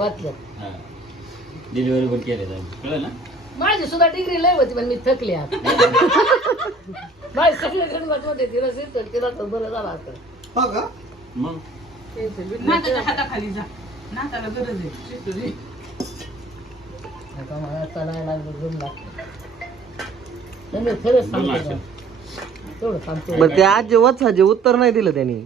वाचलं. डिलिव्हरी पण केले कळलं ना? माझी सुद्धा डिग्री लय होती पण मी थकले आता. माझी सगळे गणपत होते तिला तर बरं झालं असं हो का? मग? नाताच्या हाताखाली जा. नाताला गरज आहे शिस्तुरी. आता मला चढायला लागलं जम लागतं नाही, खरंच सांगतो लाख. ना. तेवढं सांगतो. बरं ते आज जे उत्तर नाही दिलं त्यांनी.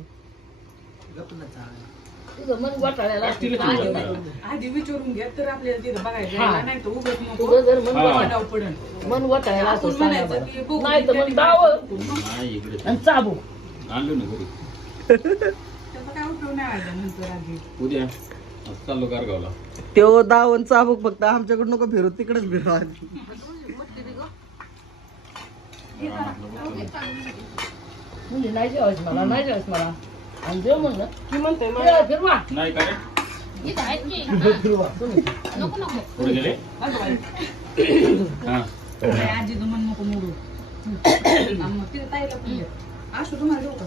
तुझं मन गोठाळ्याला असतं, असतील काय तुझं. नाही. आधी विचारून घ्या तर आपल्याला तिथं बघायचं. नाही तर उगत नको तुझं जर मन हा. गोठाळ्या डाव पडन मन गोठाळ्याला असं आपण सांगा म्हणायचं की बरं. बघू नाही तर त्या मग डाव नाही इकडे आणि चाबू आणलो ना घरी त्याचा काय उपयोग नाही व्हायचा नंतर आधी उद्या आज चाललो कारगावला तेव्हा दावण चाबूक फक्त आमच्याकडे नको फिरू तिकडेच फिरू आधी. म्हणजे नाही जेवायच मला नाही जेवायच मला आणि म्हणलं की फिरवा, फिरवा. नाही का रे? फिरवा तुम्ही पुढे गेले? अगं बाई, हा. नाही, आजीचं मन नको मोडू. आणि मग तिथं ताईला पण घे. आशू तुम्हाला देऊ का?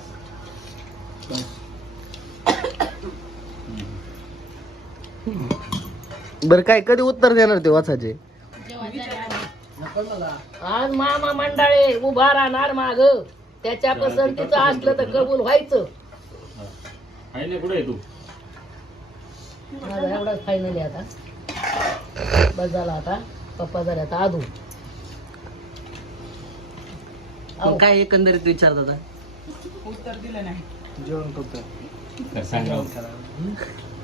बरं काय कधी उत्तर देणार ते वाचाचे आज मामा मंडळे उभा राहणार माग. त्याच्या पसंतीचं असलं तर कबूल व्हायचं. आहे ना कुठे आहे तू? माझा एवढाच फायनल आहे आता. बस झाला आता. पप्पा झाले आता आधू मग काय एकंदरीत विचार दादा? उत्तर दिलं नाही. जेवण करतो तर सांग राव.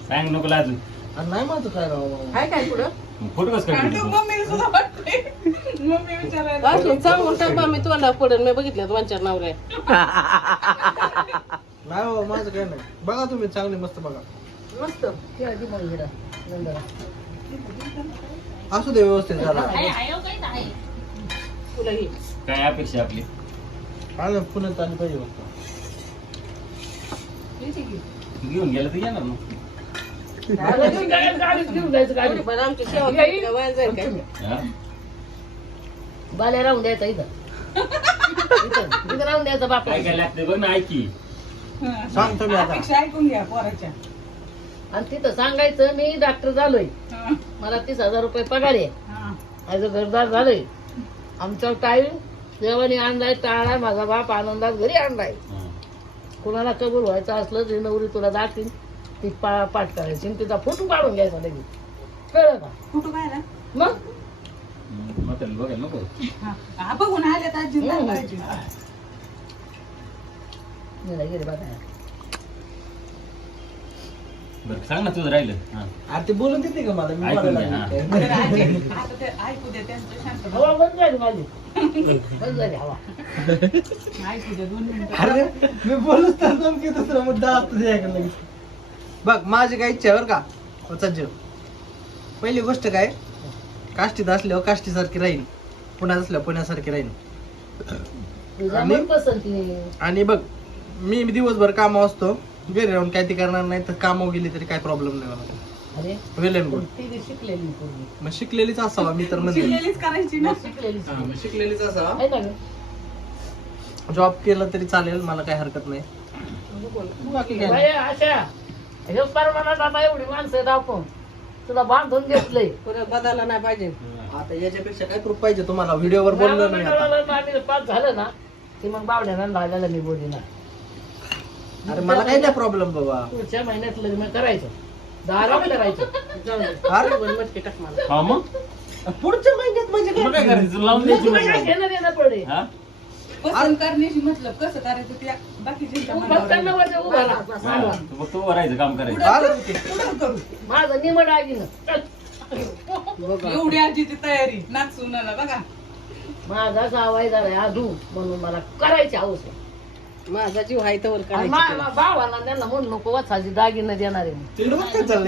सांग नको लाजू. आणि नाही म्हणतो काय राव हाय काय पुढं? फोटो कसं कारण काय ते मम्मीला सुद्धा वाटतंय मम्मी विचारायला सांगून टाका मी तुला पडेल मी बघितलं दोन चार नवऱ्या नाही हो माझं काय नाही. बघा तुम्ही चांगले मस्त बघा. मस्त. मग नंदरा. असू दे व्यवस्थित ही काय अपेक्षा आपली? आणि पुण्यात आली पाहिजे फक्त घेऊन गेलं तर येणार ती गाडीत- गाडीत घेऊन जायचं गाडी पण आमची सेवा केली का वाया जाईल काय? हा? बाल्या राहून द्यायचा इथं. इथं इथं राहून द्यायचा बापा. काय काय लागतंय बघ ना ऐकी. सांग तुम्ही आता. अपेक्षा ऐकून घ्या पोराच्या. आणि तिथं सांगायचं मी डॉक्टर झालोय. हा, मला तीस हजार रुपये पगार आहे. हा. माझं घरदार झालंय. आमचा टाईम देवाने आणलाय टाळा माझा बाप आनंदात घरी आणलाय. हा. कुणाला कबूल व्हायचं असलं ते नवरी तुला दाखवीन. ती पा पाठ करायची आणि तिचा फोटो काढून घ्यायचा लगेच. कळलं का? कुठं काय ना मग बघायला नको. हा, हा, बघून आल्यात आजी हम्म. गेला बरं सांग ना तुझं राहिलं. हा. अरे ते बोलून देते का मला? मी ऐकून बोलायला घे, लागलो. बरं, आजी, आता ते ऐकू दे त्यांचं शांत बस. हवा बंद झाली माझी. बंद झाली हवा. ऐकू दे दोन मिनिटं. अरे मी बोलूच तर नेमकी दुसरा मुद्दा लगेच. बघ माझी काय इच्छा आहे बरं का? सज्ज पहिली गोष्ट काय? काष्टीत असल्यावर काष्टीसारखी राहील पुण्यात असल्यावर पुण्यासारखी राहील तुझ्या आणि? मन पसंती आणि बघ मी दिवसभर कामावर असतो. घरी राहून काय ते करणार नाही तर कामावर गेली तरी काय प्रॉब्लेम नाही मला अरे वेल अँड गुड ती शिकलेली पोरगी. मग शिकलेलीच असावा मी तर म्हणते शिकलेलीच करायची ना. शिकलेलीच. हा, मग शिकलेलीच असावा. आहे ना गं? जॉब केला तरी चालेल मला काही हरकत नाही. बाकी काय? नाही. बाई, आशा हे परमानात आता एवढी माणसं तुला बांधून घेतलंय. बदलला नाही पाहिजे. आता याच्यापेक्षा काय प्रूफ पाहिजे तुम्हाला? व्हिडिओवर बोललो नाही आता. राममंडळाला आम्ही पास झालं ना की मग बावड्यानं लावलेलं मी बोली ना. अरे मला काही नाही प्रॉब्लेम बाबा? पुढच्या महिन्यात लग्न करायचं. लाख करायचं. जाऊ दे. अरे? पण मटकी टाक मला. हा मग? पुढच्या महिन्यात म्हणजे तुला काय करायचं? तुला लावून द्यायची तुला काय. घेणं देणं पडे. हा? पसंत करण्याची मतलब कसं करायचं त्या बाकीच्या तू फक्त नवरदेव उभा राहा. हा, सांगा. तू फक्त उभं राहायचं काम करायचं. पुढं करू माझं निमड आगीनं. चल. एवढी आजीची तयारी नाच सुनाला बघा. माझा जावाई झालाय आधू म्हणून मला करायची आहे. माझा जीव हाय तर भावाला त्यांना म्हणू नको वाचायची दागिनं देणार आहे म्हणून.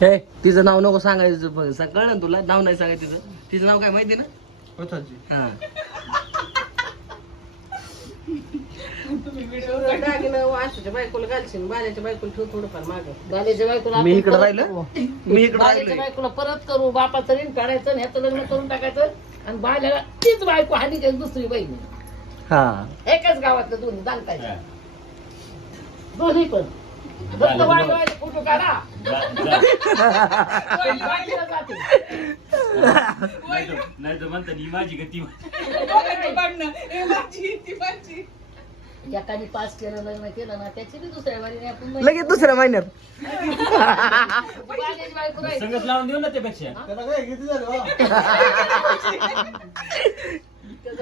हे तिचं नाव नको सांगायचं कळलं ना तुला? नाव नाही सांगायचं तिचं. तिचं नाव काय माहिती ना. हा. बायकोला घालशील बाल्याच्या बायकोला ठेव थोडंफार मागं. बालेच्या बायकोला मी इकडं परत राहिलो? करू. मी इकडे बालेच्या राहिलोय. बायकोला परत करू बापाचं ऋण काढायचं आणि ह्याचं लग्न करून टाकायचं आणि बाल्याला तीच बायको हानी दुसरी बहीण. हा एकाच गावातलं दोन्ही हा. दोन्ही पण फक्त वाईट वाईट फोटो काढा जा- जा. वाईट वाईटला जाते. नाही तर- नाही तर म्हणतात ही माझी गती दोघांचं भांडणं. माझी, ती माझी. एकाने पास केलं लग्न केलं ना त्याची बी दुसऱ्या वारीने आपण नाही. लगेच दुसऱ्या महिन्यात बाळाची बायको राहिली. संगत लावून देऊ ना त्यापेक्षा त्याला काय किती झालं हो? त्याचा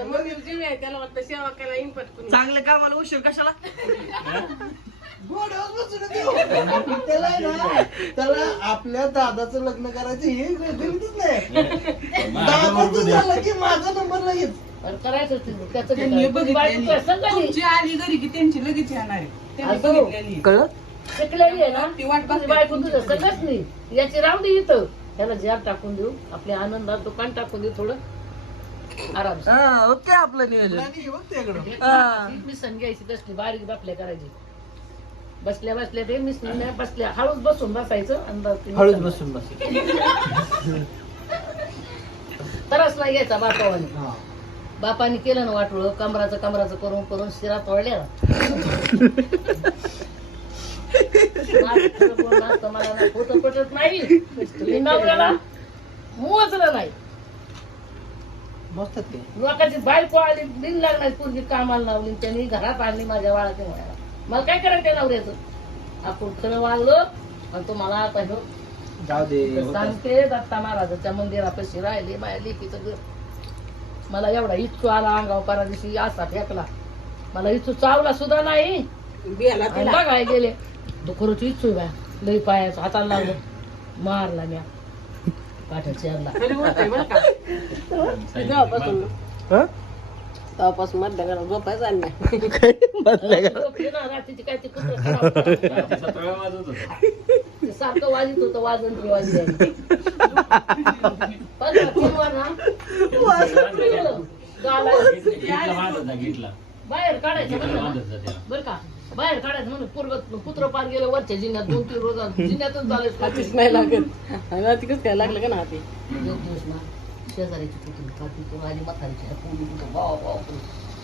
आहे त्याला वाटतं सेवा येईन पटकून कामाला उशीर कशाला गोड्यावर बसून देऊ. त्याला आहे ना त्याला आपल्या दादाचं लग्न करायचं हे गणितच नाही दादाचं झालं की माझा नंबर लगेच पण करायचं ते. त्याचं त्यांनी. बायको. तुमची आली घरी की त्यांची लगेच येणार आहे त्यांनी असं. बघितलेली. कळलं शिकलेली आहे ना ती वाट तुझी. बायको तुझं सगळंच नाही याची राहून दे इथं त्याला जार टाकून देऊ आपल्या आनंदात दुकान टाकून देऊ थोडं आराम. हा ओके आपलं नियोजन. हे बघ त्याकडं हा. मी घ्यायची तसली बारीक बापल्या करायची. बसल्या बसल्या ते मिस नाही बसल्या. हळूच बसून बसायचं आणि बस ते हळूच मिसळून. बसून बस. त्रास नाही घ्यायचा बापावाने. हा. बापाने केलं ना वाटोळ कमराचं कमराचं करून करून शिरा तोडल्या. माझं खरं बोलणं असतं मला ना खोटं पटत नाही. मी नवऱ्याला मोजलं नाही. बसतात ते. लोकांची बायको आली बिन लागणार पूर्वी कामाला लावली त्यांनी घरात आणली माझ्या बाळाच्या वयाला मला काय करायचं त्या नवऱ्याचं? आपण खरं वागलो आणि तुम्हाला आता ह्यो जाऊ दे सांगते दत्ता महाराजाच्या मंदिरापाशी राहिली माझ्या लेकीचं घर मला एवढा इच्छू आला अंगाव परा दिवशी असा फेकला. मला इच्छू चावला सुद्धा नाही. बियाला आणि तिला. बघाय गेले दुखरच इच्छू बा लई पायाचं हाताला लागलं मारला म्या. गोष्ट आहे बरं का? तेव्हापासून हा? तेव्हापासून मधल्या घरात झोपायचं आणि नाही. झोपली ना रात्रीची काय ते कुत्रं खराब होता ते सारखं वाजित होतं वाजन ते वाजले पण तेव्हा ना गेलं. गीतला बाहेर काढायचं बरं का? बाहेर काढायचं म्हणून पूर्व कुत्र पार गेलं वरच्या जिन्यात दोन तीन रोज जिन्यातून हातीच चालायचं नाही लागत. आणि हातीकच काय लागलं का ना हाती? एक दिवस ना शेजारीची कुत्री किंवा आली म्हातारीची पोरी कुठं वाव वाव करून.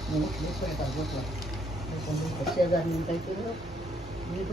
मग उठली स्वयंपाक बसला. शेजारी काय केलं? मी